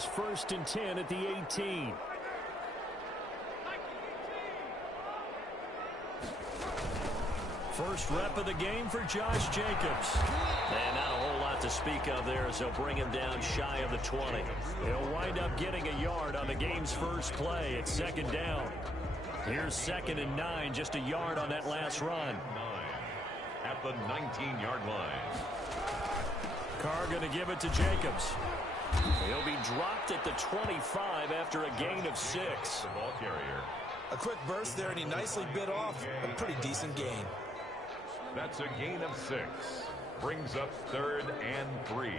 Bears 1st and 10 at the 18. First rep of the game for Josh Jacobs. And not a whole lot to speak of there as they'll bring him down shy of the 20. He'll wind up getting a yard on the game's first play. It's 2nd down. Here's 2nd and 9, just a yard on that last run. 9 at the 19-yard line. Carr going to give it to Jacobs. He'll be dropped at the 25 after a gain of 6. The ball carrier. A quick burst there, and he nicely bit off a pretty decent gain. That's a gain of 6. Brings up 3rd and 3.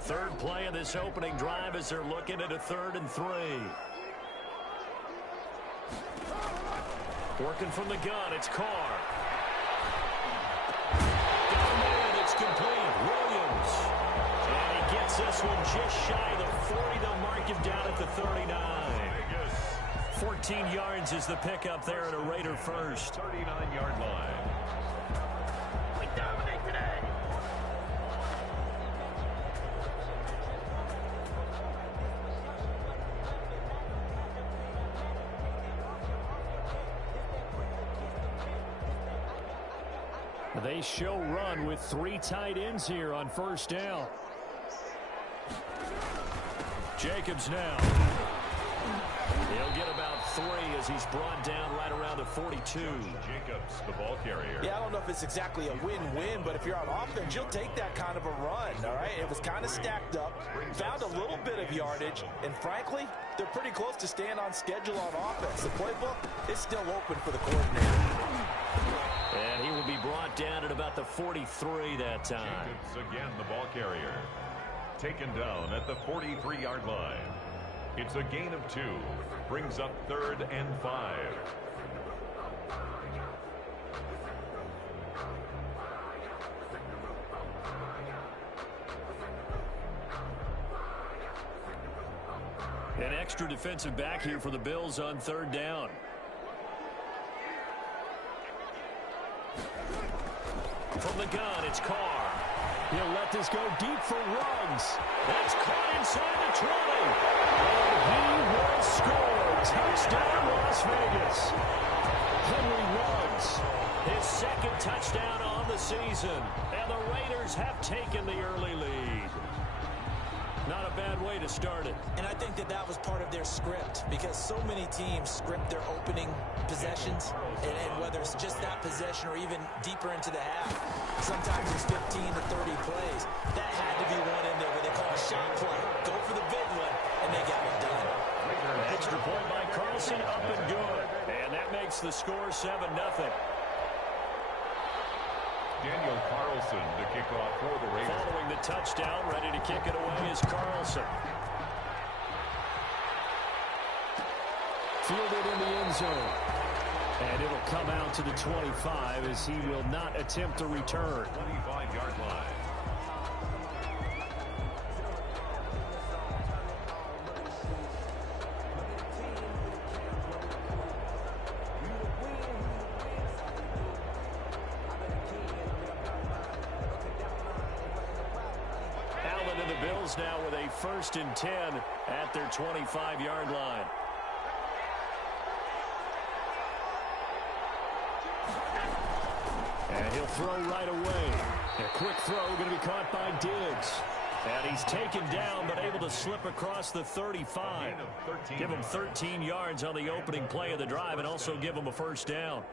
Third play of this opening drive as they're looking at a 3rd and 3. Working from the gun, it's Carr. Down there, it's complete. Williams. And he gets this one just shy of the 40. They'll mark him down at the 39. 14 yards is the pickup there at a Raider first. 39-yard line. We dominate today. They show run with 3 tight ends here on 1st down. Jacobs now. He'll get about 3 as he's brought down right around the 42. Jacobs, the ball carrier. Yeah, I don't know if it's exactly a win-win, but if you're on offense, you'll take that kind of a run, all right? It was kind of stacked up, found a little bit of yardage, and frankly, they're pretty close to staying on schedule on offense. The playbook is still open for the coordinator. And he will be brought down at about the 43 that time. Jacobs again, the ball carrier. Taken down at the 43-yard line. It's a gain of 2. Brings up 3rd and 5. An extra defensive back here for the Bills on 3rd down. From the gun, it's Carr. He'll let this go deep for Ruggs. That's caught inside the 20. And he will score. Touchdown, Las Vegas. Henry Ruggs, his 2nd touchdown on the season. And the Raiders have taken the early lead. Not a bad way to start it. And I think that was part of their script, because so many teams script their opening possessions, and whether it's just that possession or even deeper into the half, sometimes it's 15 to 30 plays. That had to be one in there where they call a shot play. Go for the big one, and they got it done. Extra point by Carlson, up and good. And that makes the score 7-0. Daniel Carlson to kick off for the Raiders. Following the touchdown, ready to kick it away is Carlson. Fielded in the end zone. And it'll come out to the 25 as he will not attempt a return. 25-yard line. Now with a 1st and 10 at their 25-yard line. And he'll throw right away. A quick throw going to be caught by Diggs. And he's taken down but able to slip across the 35. Give him 13 yards on the opening play of the drive and also give him a 1st down.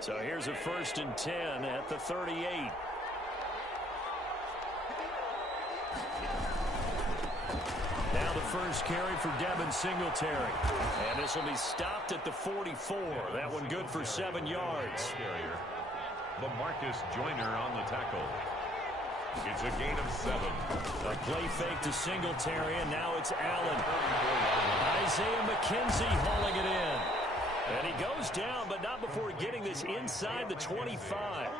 So here's a 1st and 10 at the 38. Now the first carry for Devin Singletary. And this will be stopped at the 44. That one good for 7 yards. LaMarcus Joyner on the tackle. It's a gain of 7. A play fake to Singletary, and now it's Allen. Isaiah McKenzie hauling it in. And he goes down, but not before getting this inside the 25.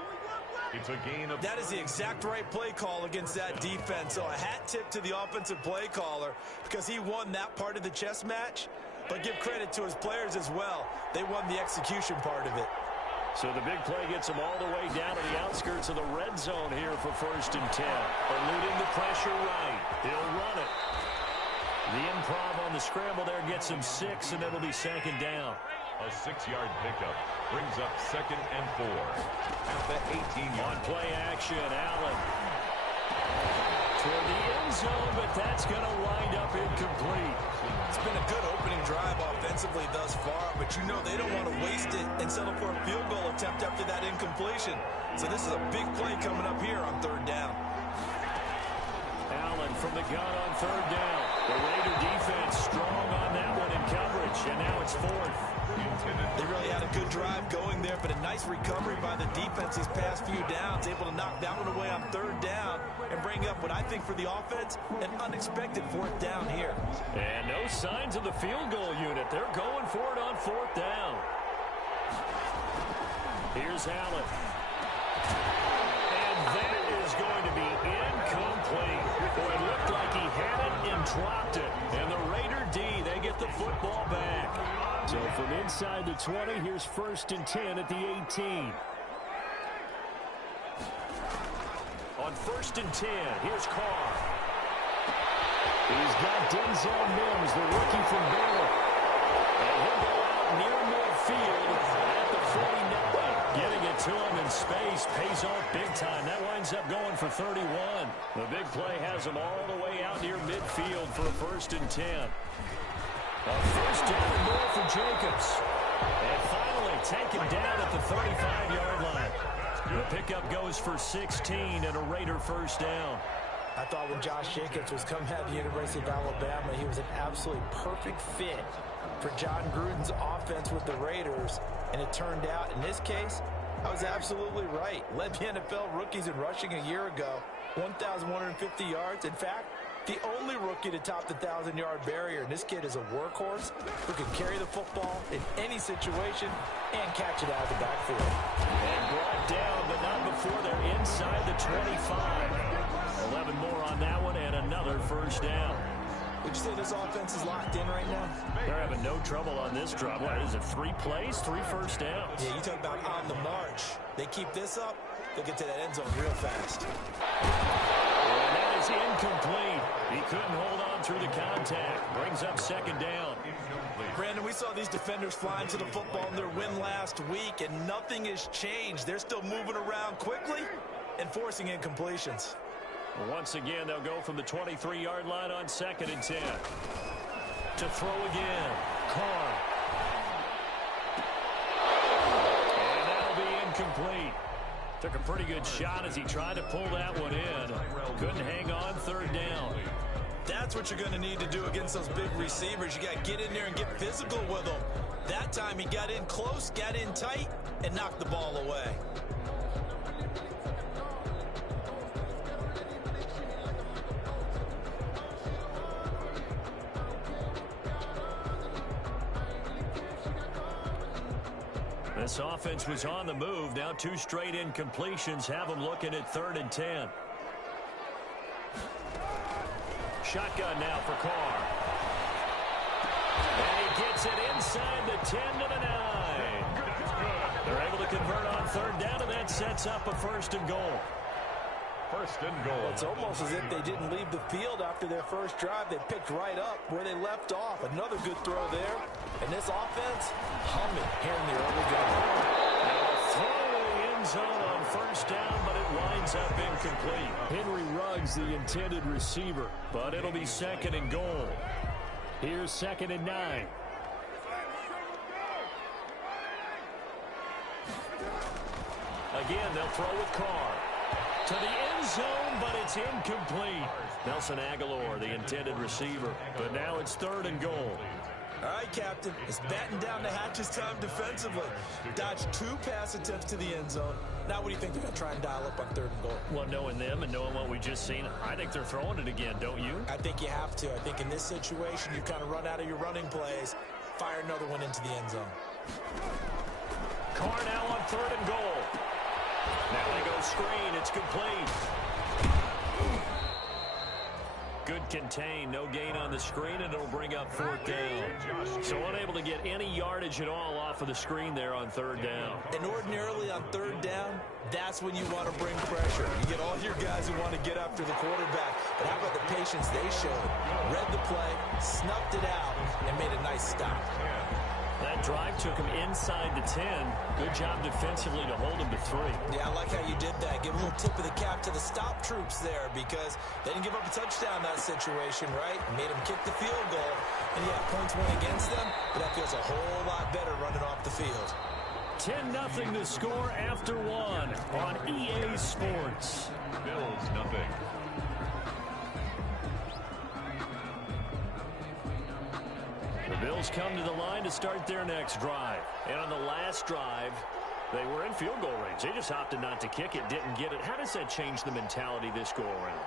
It's a gain of... That is the exact right play call against that defense. So a hat tip to the offensive play caller, because he won that part of the chess match. but give credit to his players as well. They won the execution part of it. So the big play gets him all the way down to the outskirts of the red zone here for 1st and 10. Eluding the pressure right. He'll run it. The improv on the scramble there gets him 6, and it'll be 2nd down. A 6-yard pickup brings up 2nd and 4 at the 18-yard. On play action, Allen toward the end zone, but that's going to wind up incomplete. It's been a good opening drive offensively thus far, but you know they don't want to waste it and settle for a field goal attempt after that incompletion. So this is a big play coming up here on 3rd down. Allen from the gun on 3rd down. The Raider defense strong on that one in coverage, and now it's 4th. They really had a good drive going there, but a nice recovery by the defense these past few downs, able to knock that one away on 3rd down and bring up what I think for the offense, an unexpected 4th down here. And no signs of the field goal unit. They're going for it on 4th down. Here's Allen. And that is going to be incomplete. Boy, it looked like he had it and dropped it. And the Raider D, they get the football back. So from inside the 20, here's 1st and 10 at the 18. On 1st and 10, here's Carr. He's got Denzel Mims, the rookie from Baylor. And he'll go out near midfield at the 49. Getting it to him in space pays off big time. That winds up going for 31. The big play has him all the way out near midfield for a 1st and 10. A 1st down and more for Jacobs. And finally taken down at the 35-yard line. The pickup goes for 16 and a Raider 1st down. I thought when Josh Jacobs was coming out of the University of Alabama, he was an absolutely perfect fit for John Gruden's offense with the Raiders. And it turned out, in this case, I was absolutely right. Led the NFL rookies in rushing a year ago, 1,150 yards. In fact, the only rookie to top the 1,000-yard barrier. And this kid is a workhorse who can carry the football in any situation and catch it out of the backfield. And brought down, but not before they're inside the 25. 11 more on that one and another 1st down. Would you say this offense is locked in right now? They're having no trouble on this drive. What is it, 3 plays, 3 1st downs? Yeah, you talk about on the march. They keep this up, they'll get to that end zone real fast. And that is incomplete. He couldn't hold on through the contact. Brings up 2nd down. Brandon, we saw these defenders flying to the football in their win last week, and nothing has changed. They're still moving around quickly and forcing incompletions. Once again, they'll go from the 23-yard line on 2nd and 10. To throw again. Carr. And that'll be incomplete. Took a pretty good shot as he tried to pull that one in. Couldn't hang on 3rd down. That's what you're going to need to do against those big receivers. You got to get in there and get physical with them. That time he got in close, got in tight, and knocked the ball away. This offense was on the move. Now 2 straight incompletions have them looking at 3rd and 10. Shotgun now for Carr. And he gets it inside the 10 to the 9. They're able to convert on 3rd down, and that sets up a 1st and goal. 1st and goal. It's almost as if they didn't leave the field after their first drive. They picked right up where they left off. Another good throw there. And this offense, humming here in the early going. Throw to the end zone on 1st down, but it winds up incomplete. Henry Ruggs, the intended receiver, but it'll be 2nd and goal. Here's 2nd and 9. Again, they'll throw with Carr. To the end zone, but it's incomplete. Nelson Aguilar, the intended receiver. But now it's 3rd and goal. All right, Captain. It's batten down the hatches time defensively. Dodged 2 pass attempts to the end zone. Now what do you think they're going to try and dial up on 3rd and goal? Well, knowing them and knowing what we just seen, I think they're throwing it again, don't you? I think you have to. I think in this situation, you kind of run out of your running plays, fire another one into the end zone. Carr now on 3rd and goal. Now they go screen. It's complete. Good contain, no gain on the screen, and it'll bring up fourth down. So unable to get any yardage at all off of the screen there on third down. And ordinarily on third down, that's when you want to bring pressure. You get all your guys who want to get after the quarterback. But how about the patience they showed? Read the play, snuffed it out, and made a nice stop. That drive took him inside the 10. Good job defensively to hold him to 3. Yeah, I like how you did that. Give a little tip of the cap to the stop troops there because they didn't give up a touchdown in that situation, right? Made them kick the field goal, and yeah, points went against them, but that feels a whole lot better running off the field. 10-0 to score after 1 on EA Sports. Bills nothing. The Bills come to the line to start their next drive. And on the last drive, they were in field goal range. They just opted not to kick it, didn't get it. How does that change the mentality this go around?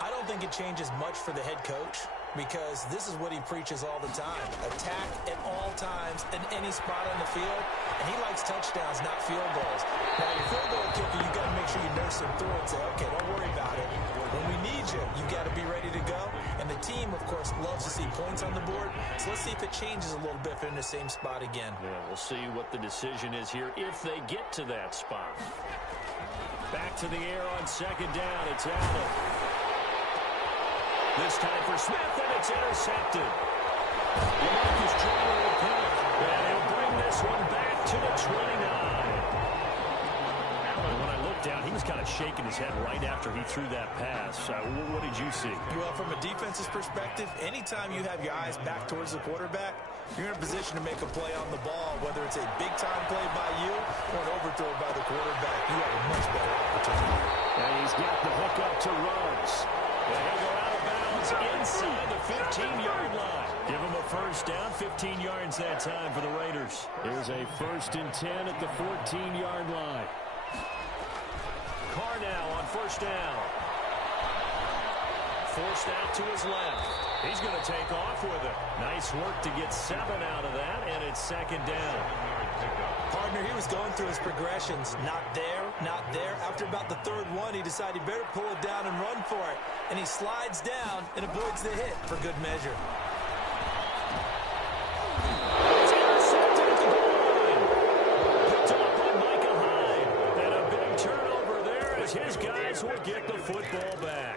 I don't think it changes much for the head coach because this is what he preaches all the time. Attack at all times in any spot on the field. And he likes touchdowns, not field goals. Now, your field goal kicker, you got to make sure you nurse him through and say, okay, don't worry about it. When we need you, you got to be ready to go. And the team, of course, loves to see points on the board. So let's see if it changes a little bit if they're in the same spot again. Yeah, we'll see what the decision is here if they get to that spot. Back to the air on second down. It's Allen. This time for Smith, and it's intercepted. Lamarcus Joyner will pick, and he'll bring this one back to the 29. When I looked down, he was kind of shaking his head right after he threw that pass. What did you see? Well, from a defense's perspective, anytime you have your eyes back towards the quarterback, you're in a position to make a play on the ball, whether it's a big-time play by you or an overthrow by the quarterback. You have a much better opportunity. And he's got the hook up to Ruggs. And he'll go out of bounds inside the 15-yard line. Give him a first down, 15 yards that time for the Raiders. Here's a 1st and 10 at the 14-yard line. Carr now on first down. Forced out to his left. He's going to take off with it. Nice work to get 7 out of that, and it's second down. Partner, he was going through his progressions. Not there, not there. After about the third one, he decided he better pull it down and run for it. And he slides down and avoids the hit for good measure. It's intercepted at the goal line. Picked up by Micah Hyde. And a big turnover there as his guys will get the football back.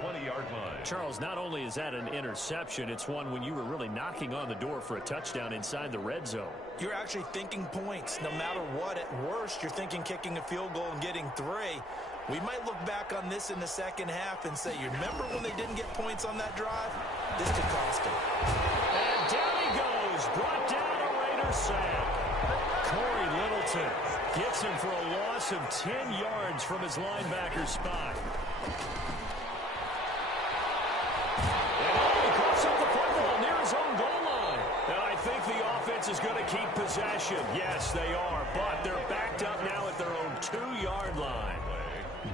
20-yard line. Charles, not only is that an interception, it's one when you were really knocking on the door for a touchdown inside the red zone. You're actually thinking points. No matter what, at worst, you're thinking kicking a field goal and getting 3. We might look back on this in the second half and say, you remember when they didn't get points on that drive? This could cost them. And down he goes. Brought down a Raider sack. Corey Littleton gets him for a loss of 10 yards from his linebacker spot. Is going to keep possession. Yes, they are, but they're backed up now at their own 2-yard line.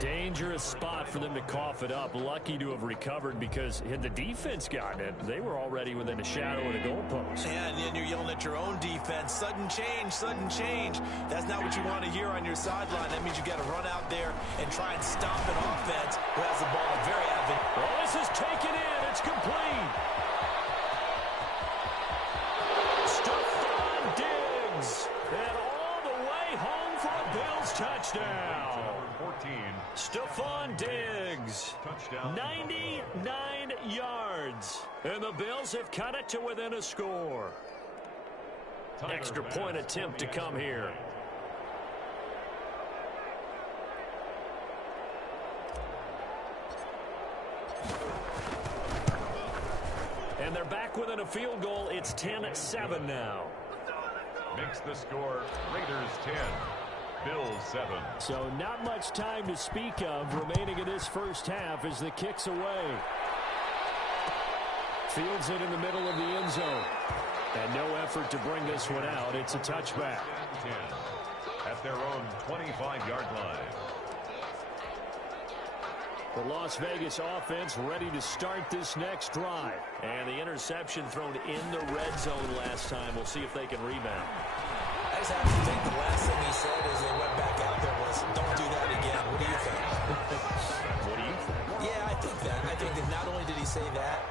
Dangerous spot for them to cough it up. Lucky to have recovered because had the defense gotten it, they were already within a shadow of the goalpost. Yeah, and then you're yelling at your own defense. Sudden change, sudden change. That's not what you want to hear on your sideline. That means you got to run out there and try and stop an offense who has the ball very advantageous. Well, this is taken in. It's complete. And all the way home for a Bills touchdown. 14. Stephon Diggs. Touchdown. 99 yards. And the Bills have cut it to within a score. Extra point attempt to come here. And they're back within a field goal. It's 10-7 now. Makes the score Raiders 10, Bills 7. So not much time to speak of remaining in this first half as the kick's away. Fields it in the middle of the end zone. And no effort to bring this one out. It's a touchback. 10 at their own 25-yard line. The Las Vegas offense ready to start this next drive. And the interception thrown in the red zone last time. We'll see if they can rebound. I just happen to think the last thing he said as they went back out there was, don't do that again. What do you think? What do you think? Yeah, I think that. I think that not only did he say that,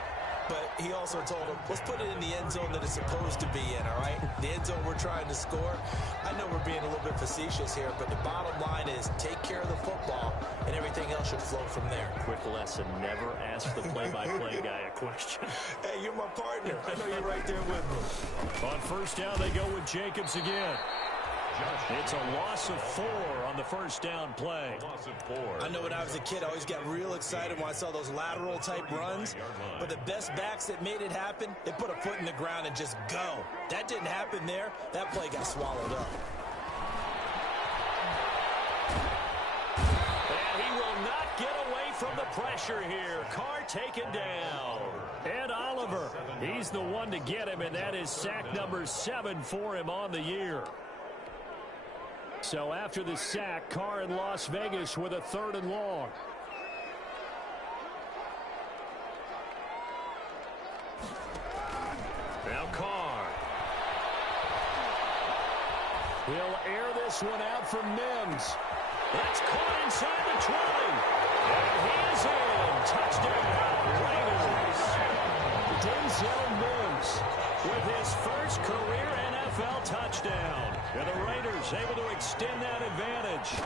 but he also told him, let's put it in the end zone that it's supposed to be in, all right? The end zone we're trying to score. I know we're being a little bit facetious here, but the bottom line is take care of the football, and everything else should flow from there. Quick lesson, never ask the play-by-play guy a question. Hey, you're my partner. I know you're right there with me. On first down, they go with Jacobs again. It's a loss of 4 on the first down play. Loss of 4. I know when I was a kid, I always got real excited when I saw those lateral-type runs. But the best backs that made it happen, they put a foot in the ground and just go. That didn't happen there. That play got swallowed up. And he will not get away from the pressure here. Carr taken down. Ed Oliver, he's the one to get him, and that is sack number 7 for him on the year. So after the sack, Carr in Las Vegas with a 3rd and long. Now Carr. He'll air this one out from Mims. That's caught inside the 20. And he is in. Touchdown, Raiders. Denzel Mims with his first career NFL touchdown. And the Raiders able to extend that advantage.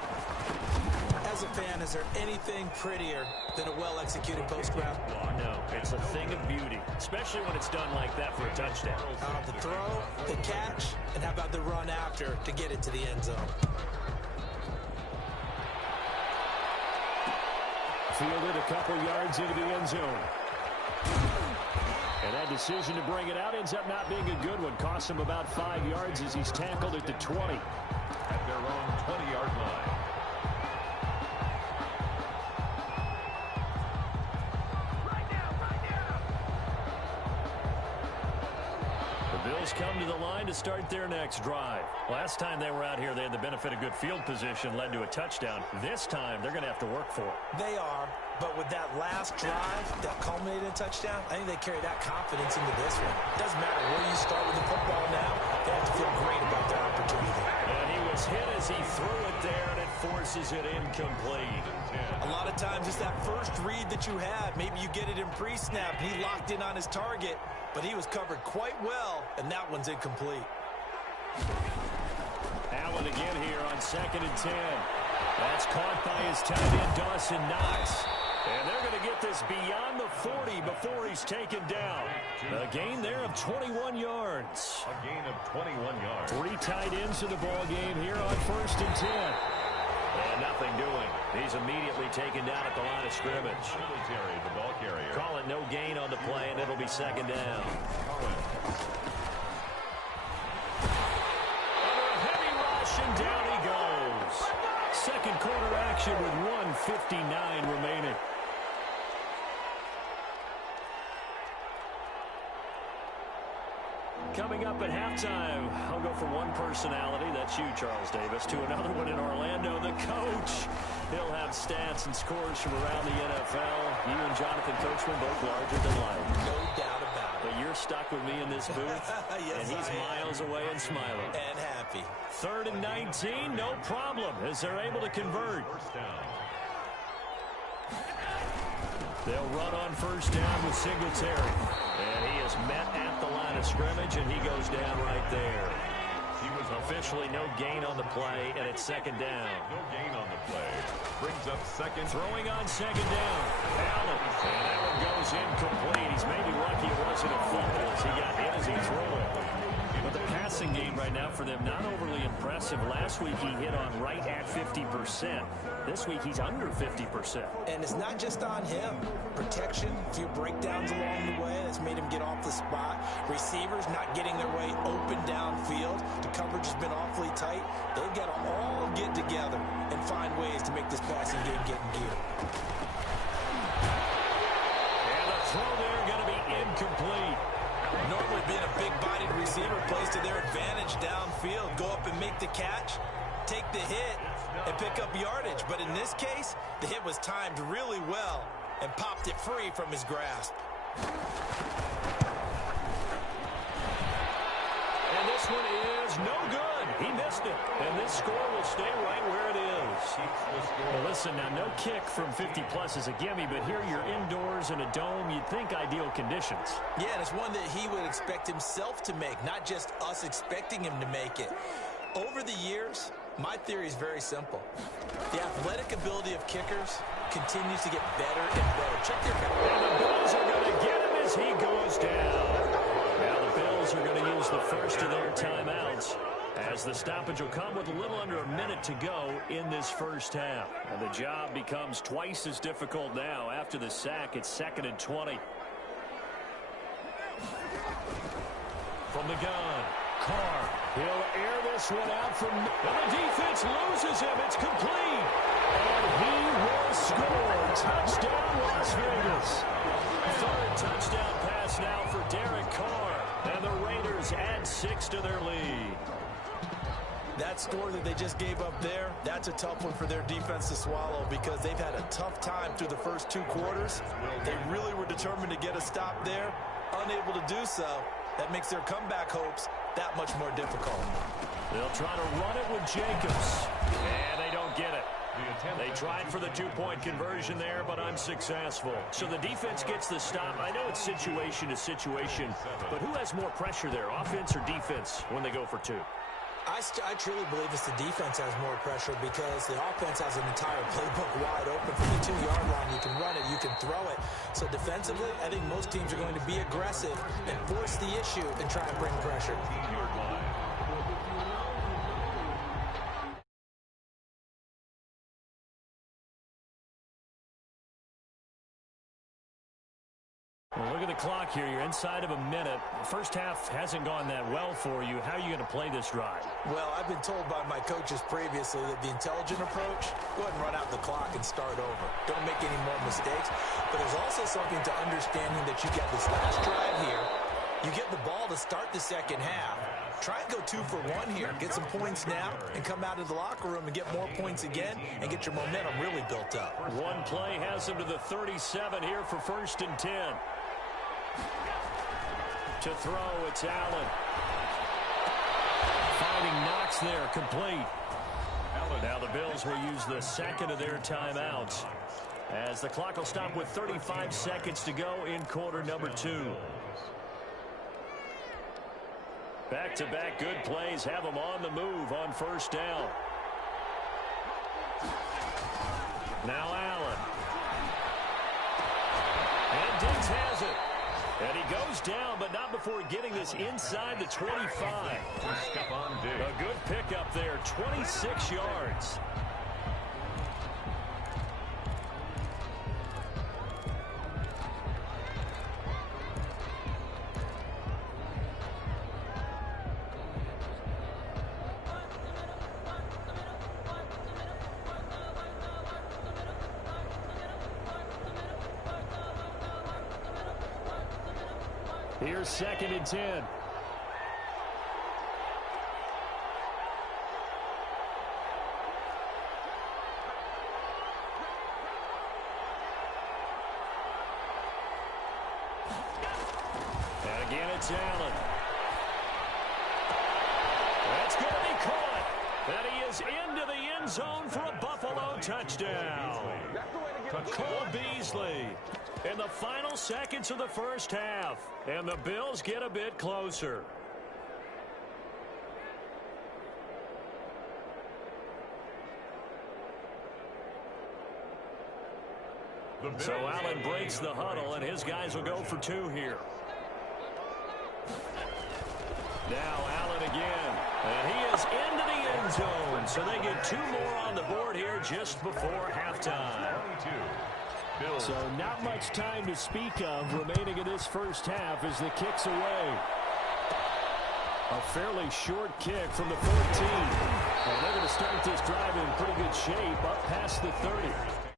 As a fan, is there anything prettier than a well-executed post route? No, it's a thing of beauty, especially when it's done like that for a touchdown. The throw, the catch, and how about the run after to get it to the end zone? Fielded a couple yards into the end zone. And that decision to bring it out ends up not being a good one. Costs him about 5 yards as he's tackled at the 20. At their own 20-yard line. The Bills come to the line to start their next drive. Last time they were out here, they had the benefit of good field position, led to a touchdown. This time, they're going to have to work for it. They are, but with that last drive that culminated in a touchdown, I think they carry that confidence into this one. It doesn't matter where you start with the football now. They have to feel great about their opportunity. And he was hit as he threw it there, and it forces it incomplete. A lot of times it's that first read that you have. Maybe you get it in pre-snap, and he locked in on his target, but he was covered quite well, and that one's incomplete. Allen again here on 2nd and 10. That's caught by his tight end, Dawson Knox. And they're going to get this beyond the 40 before he's taken down. A gain there of 21 yards. A gain of 21 yards. 3 tight ends to the ball game here on 1st and 10. And nothing doing. He's immediately taken down at the line of scrimmage. Singletary, the ball carrier. Call it no gain on the play, and it'll be 2nd down. Under a heavy rush, and down he goes. Second quarter action with 1:59 remaining. Coming up at halftime, I'll go from one personality, that's you, Charles Davis, to another one in Orlando, the coach. He'll have stats and scores from around the NFL. You and Jonathan Coachman both larger than life. No doubt about it. But you're stuck with me in this booth, Yes, and he's miles away and smiling. And happy. 3rd and 19, no problem, as they're able to convert. First down. They'll run on first down with Singletary. And he is met at the line of scrimmage, and he goes down right there. He was Officially no gain on the play, and it's 2nd down. no gain on the play. Brings up second. Throwing on 2nd down. Allen. And that one goes incomplete. He's maybe lucky it wasn't a fumble as he got hit as he threw it. But the passing game right now for them, not overly impressive. Last week he hit on right at 50%. This week he's under 50%. And it's not just on him. Protection, a few breakdowns along the way that's made him get off the spot. Receivers not getting their way open downfield. The coverage has been awfully tight. They've got to all get together and find ways to make this passing game get in gear. And the throw there going to be incomplete. Normally being a big-bodied receiver plays to their advantage downfield. Go up and make the catch, take the hit, and pick up yardage. But in this case, the hit was timed really well and popped it free from his grasp. And this one is is no good. He missed it. And this score will stay right where it is. Well, listen, now no kick from 50-plus is a gimme, but here you're indoors in a dome. You'd think ideal conditions. Yeah, and it's one that he would expect himself to make, not just us expecting him to make it. Over the years, my theory is very simple. The athletic ability of kickers continues to get better and better. Check their count. And the Bills are going to get him as he goes down. Now the Bills are going to use the first of their timeouts, as the stoppage will come with a little under a minute to go in this first half. And the job becomes twice as difficult now. After the sack, it's 2nd and 20. From the gun, Carr. He'll air this one out from... And the defense loses him. It's complete. And he will score. Touchdown, Las Vegas. Third touchdown pass now for Derek Carr. And the Raiders add 6 to their lead. That score that they just gave up there, that's a tough one for their defense to swallow because they've had a tough time through the first 2 quarters. They really were determined to get a stop there, unable to do so. That makes their comeback hopes that much more difficult. They'll try to run it with Jacobs, and they don't get it. They tried for the 2-point conversion there, but unsuccessful. So the defense gets the stop. I know it's situation to situation, but who has more pressure there, offense or defense, when they go for 2? I truly believe it's the defense has more pressure because the offense has an entire playbook wide open from the 2-yard line. You can run it, you can throw it. So defensively, I think most teams are going to be aggressive and force the issue and try and bring pressure. Well, look at the clock here. You're inside of a minute. The first half hasn't gone that well for you. How are you going to play this drive? Well, I've been told by my coaches previously that the intelligent approach, go ahead and run out the clock and start over. Don't make any more mistakes. But there's also something to understanding that you get this last drive here. You get the ball to start the second half. Try and go 2 for 1 here. Get some points now and come out of the locker room and get more points again and get your momentum really built up. One play has them to the 37 here for 1st and 10. To throw, it's Allen. Finding Knox there, complete. Now the Bills will use the 2nd of their timeouts, as the clock will stop with 35 seconds to go in quarter number 2. Back-to-back good plays have them on the move on 1st down. Now Allen. And Diggs has it. And he goes down, but not before getting this inside the 25. A good pickup there, 26 yards. Here's 2nd and 10. And again, it's Allen. That's going to be caught. And he is into the end zone for a Buffalo touchdown. Cole Beasley in the final seconds of the first half. And the Bills get a bit closer. So Allen breaks the huddle, and his guys will go for 2 here. Now Allen again. And he is into the end zone. So they get 2 more on the board here just before halftime. So not much time to speak of remaining in this first half as the kick's away. A fairly short kick from the 14. And they're going to start this drive in pretty good shape up past the 30.